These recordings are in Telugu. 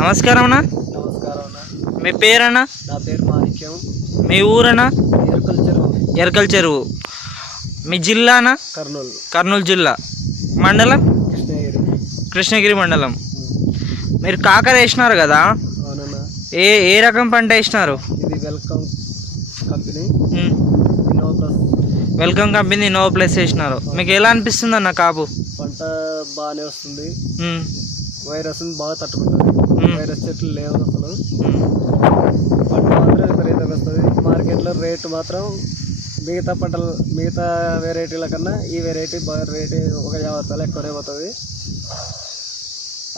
నమస్కారం అన్న. నమస్కారం అన్న. మీ పేరన్నా? నా పేరు మాణిక్యం. మీ ఊరన్నా? ఎరకల చెరువు. ఎరకల చెరువు. మీ జిల్లానా? కర్నూలు. కర్నూలు జిల్లా. మండలం? కృష్ణగిరి. కృష్ణగిరి మండలం. మీరు కాకర వేసినారు కదా, అవునన్నా. ఏ ఏ రకం పంట వేసినారు? ఇది welcome company um. Innova plus. Welcome company Innova plus వేసినారు. మీకు ఎలా అనిపిస్తుంది అన్న కాపు? పంట బాగానే వస్తుంది. ఉమ్. వైరస్ బాగా తట్టుకుంటుంది. వైరస్ చెట్లు లేవు అసలు. ఉమ్. పంట మాత్రం విపరీతంగా వస్తుంది. మార్కెట్లో రేటు మాత్రం మిగతా పంటలు మిగతా వెరైటీల కన్నా ఈ వెరైటీ బాగా రేటు ఒక 50 రూపాయలు ఎక్కువనే పోతుంది.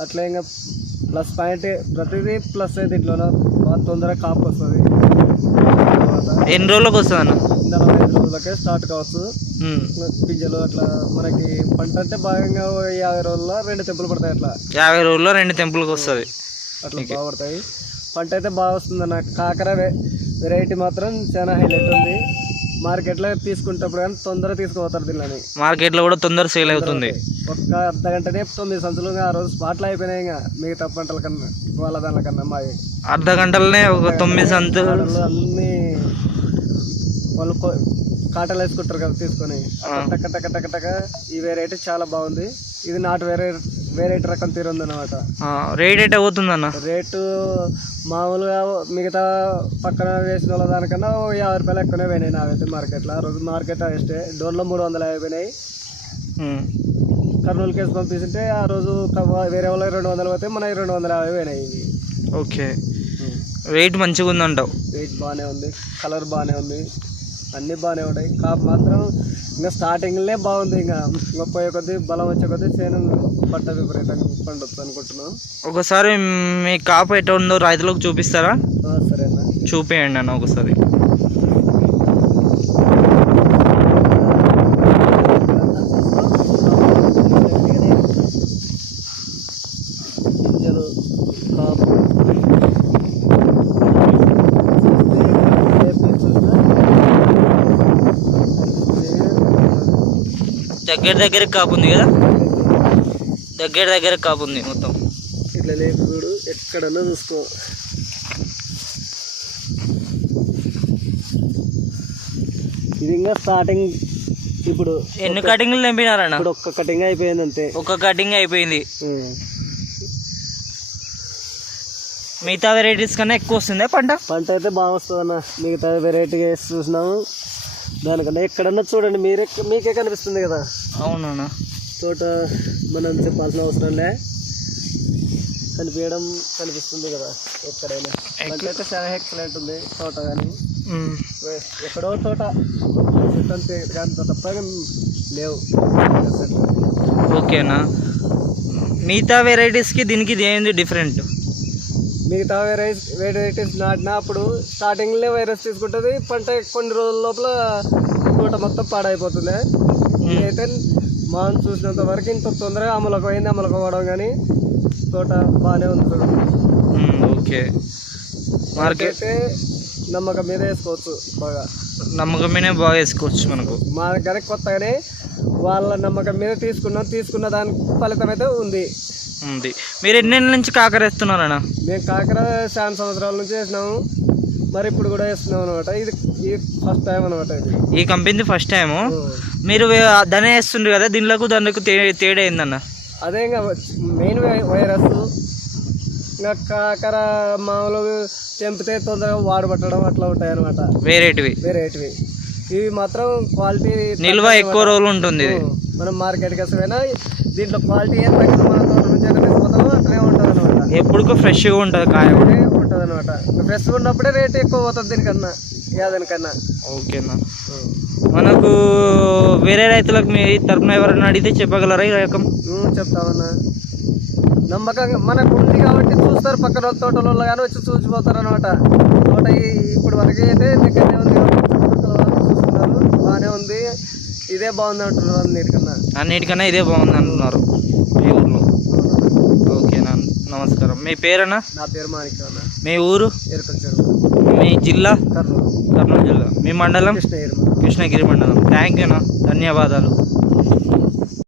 అట్లా ఇంకా ప్లస్ పాయింట్ ప్రతిదీ ప్లస్ అయితే దీంట్లో బాగా తొందరగా కాపు వస్తుంది. ఎన్ని రోజులకు వస్తుంది అన్న? 45 రోజులకే స్టార్ట్ కావచ్చు. ఉమ్. గింజలు అట్లా మనకి పంట అంటే భాగంగా 50 రోజుల్లో 2 తెంపులు పడతాయి. అట్లా 50 రోజుల్లో 2 తెంపులకు వస్తుంది. అట్లా బాగా పడతాయి. పంట అయితే బాగా వస్తుంది అన్న. కాకర వెరైటీ మాత్రం చాలా హైలైట్ ఉంది. మార్కెట్లో తీసుకుంటప్పుడు కానీ తొందరగా తీసుకుపోతారు. దీనిని మార్కెట్లో కూడా తొందర సేల్ అవుతుంది. ఒక్క అర్ధగంటనే 9 సంచులు ఆ రోజు స్పాట్లో అయిపోయినాయి. ఇంకా మిగతా పంటల కన్నా వాళ్ళ దానికన్నా మాది అర్ధ గంటలనే ఒక 9 సంచులు అన్నీ వాళ్ళు కాటలు వేసుకుంటారు కదా తీసుకొని. టక టక టక టక ఈ వెరైటీ చాలా బాగుంది. ఇది నాటు వెరైటీ రకం తీరు ఉంది అనమాట. రేట్ ఎట్ అవుతుందన్న? రేటు మామూలుగా మిగతా పక్కన వేసిన వాళ్ళ దానికన్నా 50 రూపాయలు ఎక్కువనే పోయినాయి నాకైతే మార్కెట్లో. ఆ రోజు మార్కెట్ వేస్తే డోర్లో 350 పోయినాయి. కర్నూలు కేసు పంపిస్తుంటే ఆ రోజు వేరే వాళ్ళకి 200 పోతే మన 250 పోయినాయి. ఓకే. రేట్ మంచిగా ఉందంటావు? రేట్ బాగానే ఉంది, కలర్ బాగానే ఉంది, అన్నీ బాగానే ఉన్నాయి. కాపు మాత్రం ఇంకా స్టార్టింగ్లే బాగుంది. ఇంకా పోయే కొద్దీ బలం వచ్చే కొద్దీ చేను పంట విపరీతంగా పండుతుంది అనుకుంటున్నాం. ఒకసారి మీ కాపు ఎట్లా ఉందో రైతులకు చూపిస్తారా? సరేనా, చూపేయండి అన్న ఒకసారి. గింజలు కాపు దగ్గర కాపు ఉంది కదా, దగ్గర కాపు ఉంది మొత్తం. ఇట్లా లేపు చూడు, ఎక్కడన్నా చూసుకో. ఇది ఇంకా స్టార్టింగ్. ఇప్పుడు ఎన్ని కటింగ్లు తెంపినారన్న? ఇప్పుడు ఒక్క కటింగ్ అయిపోయింది అంతే. ఒక్క కటింగ్ అయిపోయింది. మిగతా వెరైటీస్ కన్నా ఎక్కువ వస్తుందా పంట? పంట అయితే బాగా వస్తుంది అన్న. మిగతా వెరైటీ వేసి చూసినాము దానికన్నా. ఎక్కడన్నా చూడండి, మీకే కనిపిస్తుంది కదా. అవునన్నా. తోట మనం చెప్పాల్సిన అవసరం లే, కనిపిస్తుంది కదా ఎక్కడైనా. అయితే చాలా ఎక్సలెంట్ ఉంది తోట. కానీ ఎక్కడో తోట అంతే, దాంతో తప్ప లేవు. ఓకేనా. మిగతా వెరైటీస్కి దీనికి ఏంది డిఫరెంట్? మిగతా వెరైటీస్ నాటినప్పుడు స్టార్టింగ్లో వైరస్ తీసుకుంటుంది. పంట కొన్ని రోజుల లోపల తోట మొత్తం పాడైపోతుంది. అయితే మనం చూసినంత వరకు ఇంత తొందరగా అమలుకు పోవడం, కానీ తోట బాగానే ఉంది. ఓకే. మార్కెట్ అయితే నమ్మకం మీద వేసుకోవచ్చు. నమ్మకం మీద బాగా వేసుకోవచ్చు. మనకు మా దగ్గర కొత్తగానే వాళ్ళ నమ్మకం మీద తీసుకున్న దాని ఫలితం అయితే ఉంది. మీరు ఎన్నేళ్ళ నుంచి కాకర వేస్తున్నారన్న? మేము కాకర చాలా సంవత్సరాల నుంచి వేసినాము. మరి ఇప్పుడు కూడా వేస్తున్నాం అనమాట. ఇది ఫస్ట్ టైం అనమాట. ఈ కంపెనీ ఫస్ట్ టైము. మీరు దాన్ని వేస్తుండ్రు కదా, దానికి తేడా ఏందన్న? అదే ఇంకా మెయిన్ వైరస్. ఇంకా కాకర మామూలుగా తెంపితే తొందరగా వాడబట్టడం అట్లా ఉంటాయి అనమాట. వెరైటీవి ఇవి మాత్రం క్వాలిటీ నిల్వ ఎక్కువ రోజులు ఉంటుంది. మనం మార్కెట్కి వస్తేనా దీంట్లో క్వాలిటీ ఏం తగ్గదు. మన తోట నుంచి తీసుకుపోతామో అట్లనే ఉంటుంది అనమాట. ఎప్పుడు ఫ్రెష్గా ఉంటుంది, కాయ ఉంటుంది అనమాట. ఫ్రెష్గా ఉన్నప్పుడే రేట్ ఎక్కువ పోతుంది దీనికన్నా, దానికన్నా. ఓకేనా. మనకు వేరే రైతులకు మీ తరపున ఎవరైనా అడిగితే చెప్పగలరా ఈ రకం? చెప్తామన్నా. నమ్మకంగా మనకు ఉంది కాబట్టి చూస్తారు. పక్కన తోటలో కానీ వచ్చి చూసిపోతారు అనమాట. తోట ఇప్పుడు వరకు అయితే దగ్గరనే ఉంది, చూస్తున్నారు. బాగానే ఉంది, ఇదే బాగుంది అంటున్నారు. అన్నిటికన్నా ఇదే బాగుంది అంటున్నారు మీ ఊర్లో. ఓకేనా, నమస్కారం. మీ పేరన్నా? నా పేరు మాణిక్యం. మీ ఊరు? ఎరకల చెరువు. మీ మీ జిల్లా? కర్నూలు. కర్నూలు జిల్లా. మీ మండలం? కృష్ణగిరి. కృష్ణగిరి మండలం. థ్యాంక్ యూనా, ధన్యవాదాలు.